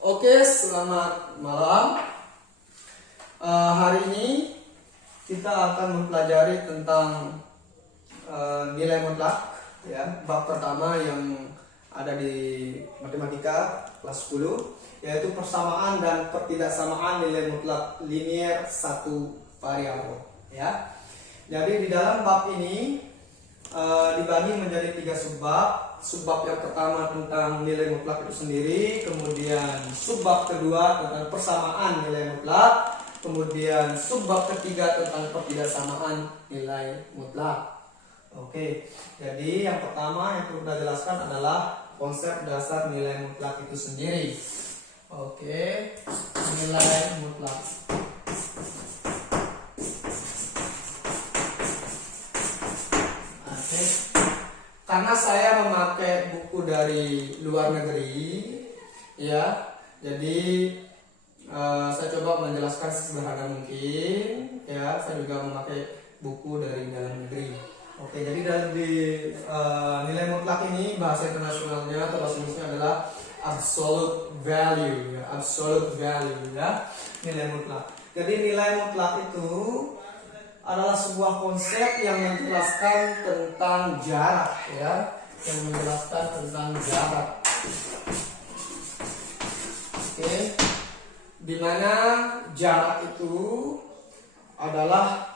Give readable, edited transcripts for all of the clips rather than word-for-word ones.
Oke, selamat malam. Hari ini kita akan mempelajari tentang nilai mutlak, ya, bab pertama yang ada di matematika kelas 10, yaitu persamaan dan pertidaksamaan nilai mutlak linier satu variabel. Ya, jadi di dalam bab ini dibagi menjadi 3 subbab. Subbab yang pertama tentang nilai mutlak itu sendiri, kemudian subbab kedua tentang persamaan nilai mutlak, kemudian subbab ketiga tentang pertidaksamaan nilai mutlak. Oke, jadi yang pertama yang perlu kita jelaskan adalah konsep dasar nilai mutlak itu sendiri. Oke, nilai mutlak. Karena saya memakai buku dari luar negeri, ya, jadi saya coba menjelaskan sesederhana mungkin, ya. Saya juga memakai buku dari dalam negeri. Oke, jadi dari nilai mutlak ini bahasa internasionalnya atau bahasa Inggrisnya adalah absolute value, ya, absolute value, ya, nilai mutlak. Jadi nilai mutlak itu adalah sebuah konsep yang menjelaskan tentang jarak, ya, yang menjelaskan tentang jarak. Oke, dimana jarak itu adalah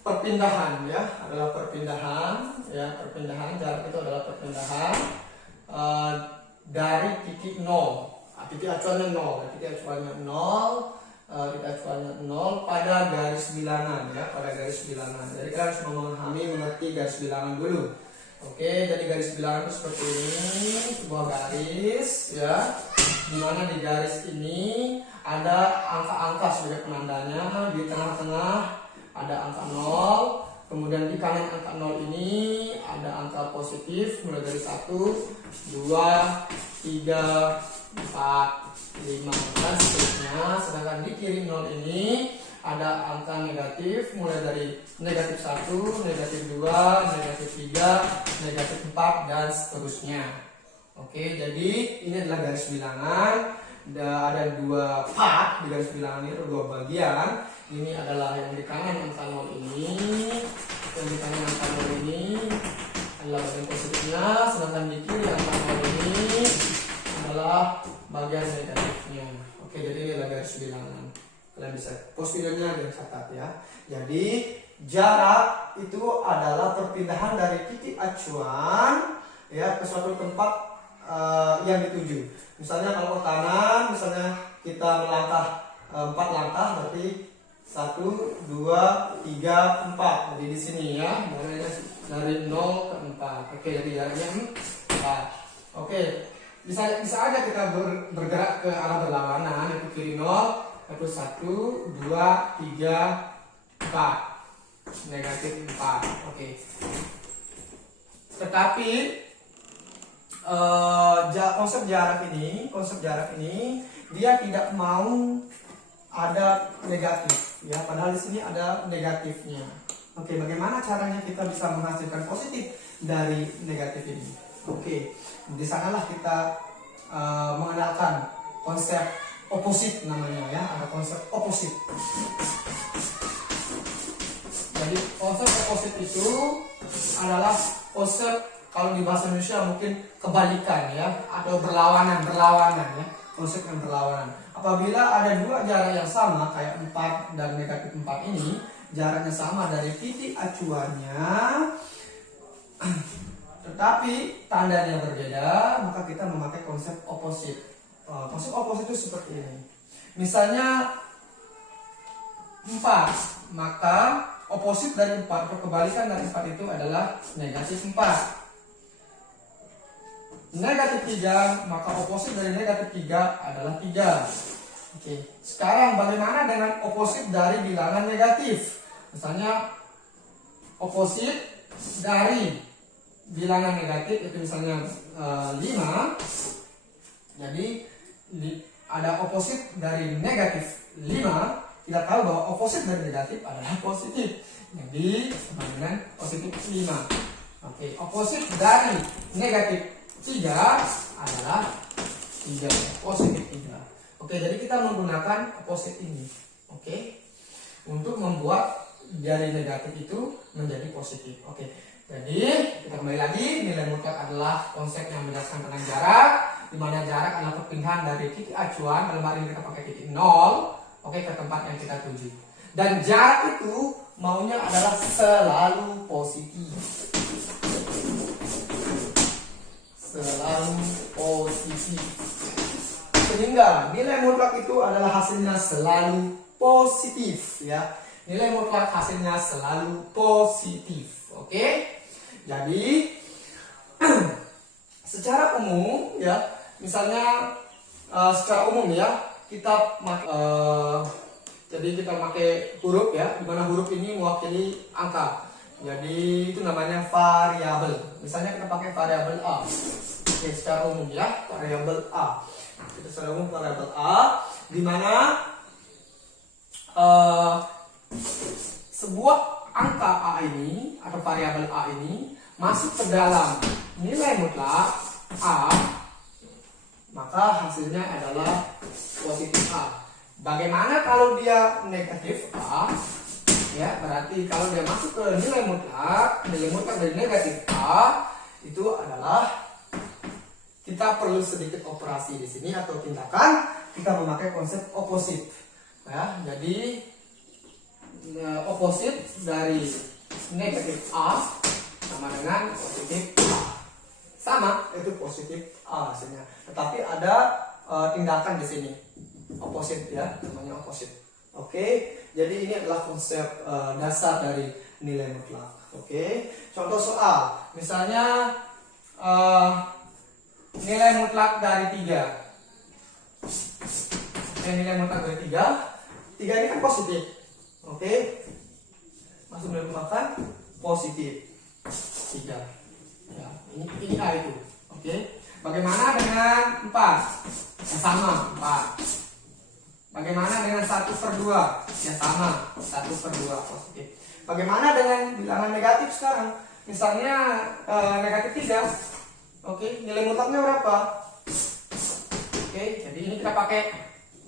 perpindahan, ya, adalah perpindahan, ya, perpindahan jarak itu adalah perpindahan dari titik nol, titik acuannya nol, titik acuannya nol. Kita acuannya 0 pada garis bilangan, ya, pada garis bilangan. Jadi kita harus mengerti garis bilangan dulu. Oke, jadi garis bilangan itu seperti ini, sebuah garis, ya, dimana di garis ini ada angka-angka sebagai penandanya. Di tengah-tengah ada angka 0, kemudian di kanan angka 0 ini ada angka positif mulai dari 1, 2, 3, 4, 5 dan seterusnya. Sedangkan di kiri 0 ini ada angka negatif mulai dari negatif 1, negatif 2, negatif 3, negatif 4 dan seterusnya. Oke, jadi ini adalah garis bilangan. Ada 2 part di garis bilangan ini, ada 2 bagian. Ini adalah yang di kanan angka 0 ini, yang di kanan angka 0 ini adalah bagian positifnya, sedangkan di kiri angka 0 ini adalah bagian negatifnya. Oke, jadi ini adalah garis bilangan. Kalian bisa pause videonya dan catat, ya. Jadi jarak itu adalah perpindahan dari titik acuan, ya, ke suatu tempat yang dituju. Misalnya kalau ke kanan, misalnya kita melangkah 4 langkah, berarti 1, 2, 3, 4. Jadi di sini, ya, dari 0 ke 4. Oke, jadi jaraknya 4. Oke. Bisa aja kita bergerak ke arah berlawanan, yaitu kiri 0, yaitu 1, 2, 3, 4, negatif 4. Oke. Tetapi konsep jarak ini dia tidak mau ada negatif, ya, padahal di sini ada negatifnya. Oke, bagaimana caranya kita bisa menghasilkan positif dari negatif ini? Oke, di sanalah kita mengenalkan konsep oposit namanya, ya, ada konsep oposit. Jadi konsep oposit itu adalah konsep, kalau di bahasa Indonesia mungkin kebalikan, ya, atau berlawanan, ya, konsep yang berlawanan. Apabila ada 2 jarak yang sama kayak 4 dan negatif 4 ini, jaraknya sama dari titik acuannya, tetapi tandanya berbeda, maka kita memakai konsep oposit. Konsep oposit itu seperti ini. Misalnya 4, maka oposit dari 4 atau kebalikan dari 4 itu adalah negatif 4. Negatif 3, maka oposit dari negatif 3 adalah 3. Oke, sekarang bagaimana dengan oposit dari bilangan negatif? Misalnya oposit dari bilangan negatif itu misalnya 5. Jadi ada oposit dari negatif 5. Kita tahu bahwa oposit dari negatif adalah positif. Jadi sama dengan positif 5. Oke, oposit dari negatif 3 adalah 3, positif 3. Oke, jadi kita menggunakan opposite ini. Oke, untuk membuat dari negatif itu menjadi positif. Oke, jadi kita kembali lagi, nilai mutlak adalah konsep yang berdasarkan tentang jarak, di mana jarak adalah perpindahan dari titik acuan, dalam hal ini kita pakai titik 0, oke, ke tempat yang kita tuju. Dan jarak itu maunya adalah selalu positif. Selalu positif. Sehingga nilai mutlak itu adalah hasilnya selalu positif, ya. Nilai mutlak hasilnya selalu positif. Oke? Jadi secara umum, ya, misalnya secara umum, ya, kita jadi kita pakai huruf, ya, di mana huruf ini mewakili angka. Jadi itu namanya variabel. Misalnya kita pakai variabel A. Oke, secara umum, ya, variabel A. Kita secara umum variabel A, di mana sebuah angka A ini atau variabel A ini masuk ke dalam nilai mutlak A, maka hasilnya adalah positif A. Bagaimana kalau dia negatif A? Ya, berarti kalau dia masuk ke nilai mutlak dari negatif A itu adalah kita perlu sedikit operasi di sini atau tindakan, kita memakai konsep opposite. Ya, jadi opposite dari negatif A sama dengan positif A. Sama, itu positif A hasilnya. Tetapi ada tindakan di sini. Opposite, ya, namanya opposite. Oke, jadi ini adalah konsep dasar dari nilai mutlak. Oke, contoh soal, misalnya nilai mutlak dari 3. Nilai mutlak dari 3 ini kan positif. Oke, masuk nilai mutlak positif 3. Ya, ini A itu. Oke, bagaimana dengan 4? Ya, sama 4. Bagaimana dengan 1/2? Ya, sama 1/2 positif. Bagaimana dengan bilangan negatif sekarang? Misalnya negatif 3. Oke, nilai mutlaknya berapa? Oke, jadi ini kita pakai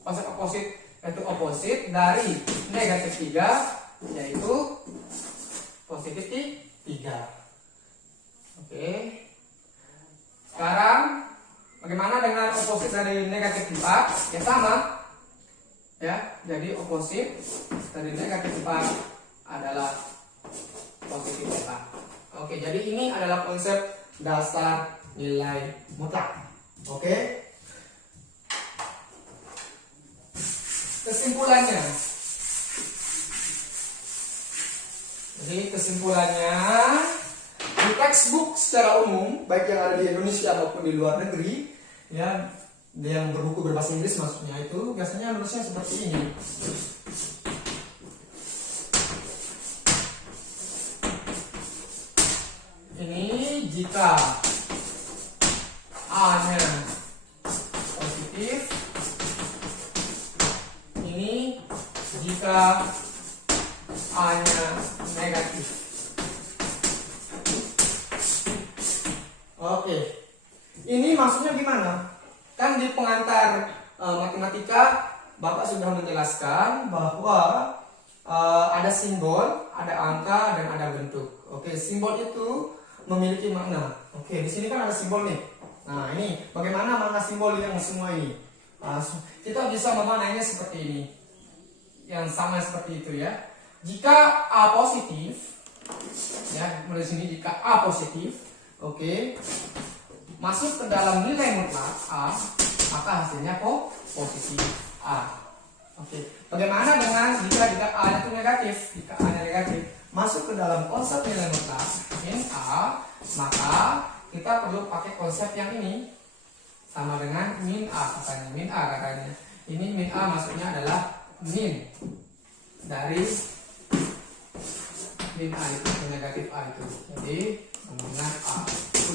konsep opposite, yaitu opposite dari negatif 3, yaitu positif 3. Oke. Sekarang bagaimana dengan opposite dari negatif 4? Ya, sama. Ya, jadi opposite dari negatif 4 adalah positif 4. Oke, jadi ini adalah konsep dasar nilai mutlak. Oke. Kesimpulannya. Jadi kesimpulannya, di textbook secara umum, baik yang ada di Indonesia maupun di luar negeri, ya, yang berbuku berbahasa Inggris maksudnya, itu biasanya nulisnya seperti ini. Ini jika A-nya positif, ini jika A-nya negatif. Oke, ini maksudnya gimana? Kan di pengantar matematika Bapak sudah menjelaskan bahwa ada simbol, ada angka, dan ada bentuk. Oke, simbol itu memiliki makna. Oke, di sini kan ada simbol nih. Nah, ini bagaimana makna simbol yang semua ini? Kita bisa memaknainya seperti ini, yang sama seperti itu, ya. Jika A positif, ya, mulai sini jika A positif, oke, masuk ke dalam nilai mutlak A, maka hasilnya positif A. Oke, bagaimana dengan jika A itu negatif? Jika A negatif, masuk ke dalam konsep nilai mutlak min A, maka kita perlu pakai konsep yang ini, sama dengan min A katanya. Min A katanya. Ini min A maksudnya adalah min dari min A itu, negatif A itu. Jadi dengan A,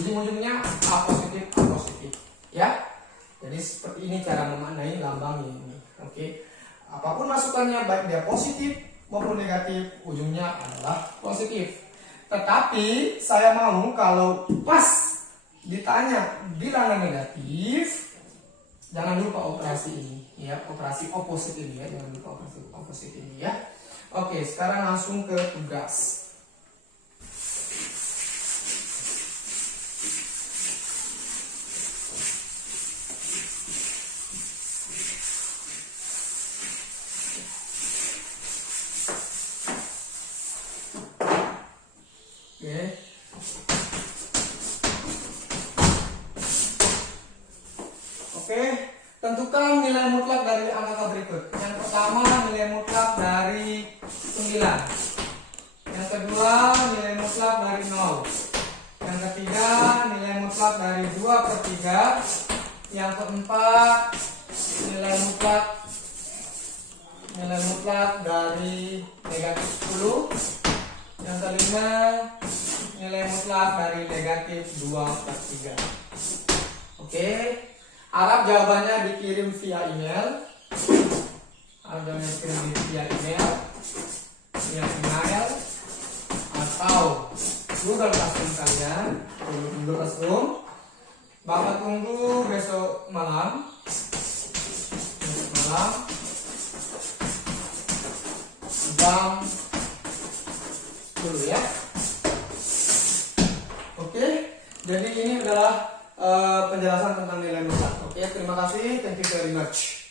ujung-ujungnya A positif, ya. Jadi seperti ini cara memaknai lambang ini. Oke, apapun masukannya, baik dia positif maupun negatif, ujungnya adalah positif. Tetapi saya mau kalau pas ditanya bilangan negatif, Jangan lupa operasi ini ya, operasi opposite ini ya, jangan lupa operasi opposite ini ya. Oke, sekarang langsung ke tugas. Oke, tentukan nilai mutlak dari angka berikut. Yang pertama nilai mutlak dari 9. Yang kedua nilai mutlak dari 0. Yang ketiga nilai mutlak dari 2/3. Yang keempat nilai mutlak dari negatif 10. Yang kelima nilai mutlak dari negatif 2/3. Oke, harap jawabannya dikirim via email. Atau Google Classroom kalian, Google Classroom. Bapak tunggu besok malam. Jam 10 ya. Oke, jadi ini adalah penjelasan tentang nilai mutlak. Oke, terima kasih. Thank you very much.